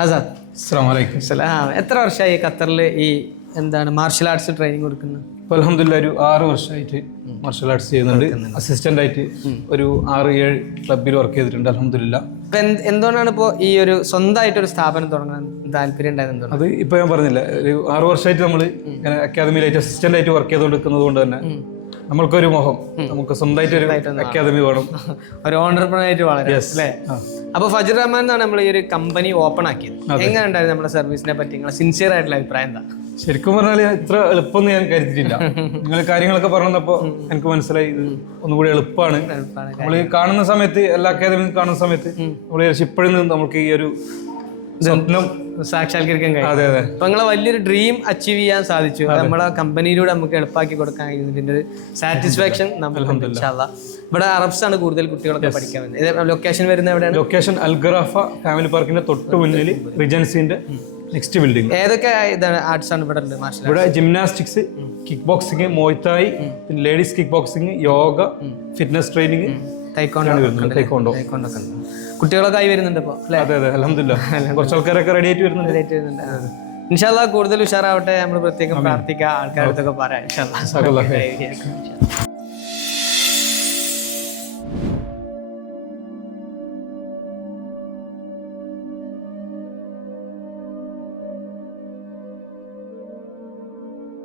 ആസാദ്, അസ്സലാമു അലൈക്കും. എത്ര വർഷമായി ഖത്തറിൽ ഈ മാർഷൽ ആർട്സ് ട്രെയിനിങ് കൊടുക്കുന്നത്? ഇപ്പോൾ അൽഹംദുലില്ലാ ഒരു 6 വർഷമായിട്ട് മാർഷൽ ആർട്സ് ചെയ്യുന്നുണ്ട്. അസിസ്റ്റന്റ് ആയിട്ട് ഒരു 6-7 ക്ലബിൽ വർക്ക് ചെയ്തിട്ടുണ്ട് അൽഹംദുലില്ലാ. ഇപ്പൊ എന്തുകൊണ്ടാണ് ഇപ്പോൾ ഈ ഒരു സ്വന്തമായിട്ടൊരു സ്ഥാപനം തുടങ്ങാൻ താല്പര്യം ഉണ്ടായത്? അത് ഇപ്പൊ ഞാൻ പറഞ്ഞില്ല, ഒരു 6 വർഷമായിട്ട് നമ്മൾ അക്കാദമിയിലായിട്ട് അസിസ്റ്റന്റ് ആയിട്ട് വർക്ക് ചെയ്തുകൊണ്ടിരിക്കുന്നത് കൊണ്ട് തന്നെ നമ്മൾക്കൊരു മോഹം, നമുക്ക് സ്വന്തമായിട്ട് ഒരു അക്കാദമി വേണം, ഒരു ഓണ്ടർപ്രണറായിട്ട് വളരാൻ അല്ലേ? അപ്പൊ ഫജർ റഹ്മാൻ എന്നാണ് നമ്മൾ ഈ ഒരു കമ്പനി ഓപ്പൺ ആക്കിയത്. എങ്ങനെ ഉണ്ടായിരുന്നു നമ്മുടെ സർവീസിനെ പറ്റി നിങ്ങളെ സിൻസിയർ ആയിട്ടുള്ള അഭിപ്രായം എന്താ? ശരിക്കും പറഞ്ഞാൽ ഇത്ര എളുപ്പമൊന്നും ഞാൻ കരുതിയിട്ടില്ല. നിങ്ങൾ കാര്യങ്ങളൊക്കെ പറഞ്ഞപ്പോൾ എനിക്ക് മനസ്സിലായി ഇത് ഒന്നുകൂടി എളുപ്പമാണ്. നമ്മൾ കാണുന്ന സമയത്ത്, എല്ലാ അക്കാദമിയും കാണുന്ന സമയത്ത് നമ്മൾ ഇപ്പോഴും നമുക്ക് ഈ ഒരു സ്വപ്നം സാക്ഷാത്കരിക്കാൻ കഴിയും. അതെ അതെ, അപ്പൊ നിങ്ങളെ വലിയൊരു ഡ്രീം അച്ചീവ് ചെയ്യാൻ സാധിച്ചു. നമ്മളെ കമ്പനിയിലൂടെ നമുക്ക് എളുപ്പമാക്കി കൊടുക്കാൻ കഴിയുന്നതിന്റെ ഒരു സാറ്റിസ്ഫാക്ഷൻ നമുക്ക് ഇൻഷാല്ലാ. ഇവിടെ അറബ്സ് ആണ് കൂടുതൽ കുട്ടികളൊക്കെ പഠിക്കാൻ വരുന്നത്. ലൊക്കേഷൻ വരുന്നത് എവിടെയാണ്? ലൊക്കേഷൻ അൽഗറാഫ ഫാമിലി പാർക്കിന്റെ തൊട്ട് മുന്നിൽ റിജൻസിന്റെ നെക്സ്റ്റ് ബിൽഡിംഗ്. ഏതൊക്കെ ഇതാണ് ആർട്സ് ആണ് ഇവിടെ ഉണ്ട്? ഇവിടെ ജിംനാസ്റ്റിക്സ്, കിക്ക് ബോക്സിംഗ്, മോയ്തായി, പിന്നെ ladies kick boxing, yoga, fitness training, taekwondo കുട്ടികളൊക്കെ ആയി വരുന്നുണ്ട് ഇപ്പൊ. അതെ അതെ, അൽഹംദുലില്ലാ കുറച്ച് ആൾക്കാരൊക്കെ റെഡി ആയിട്ട് വരുന്നുണ്ട്. ഇൻഷാല്ലാ കൂടുതൽ ഉഷാറാവട്ടെ. നമ്മൾ പ്രത്യേകം പ്രാർത്ഥിക്കുക, ആൾക്കാരത്തൊക്കെ പറയാം.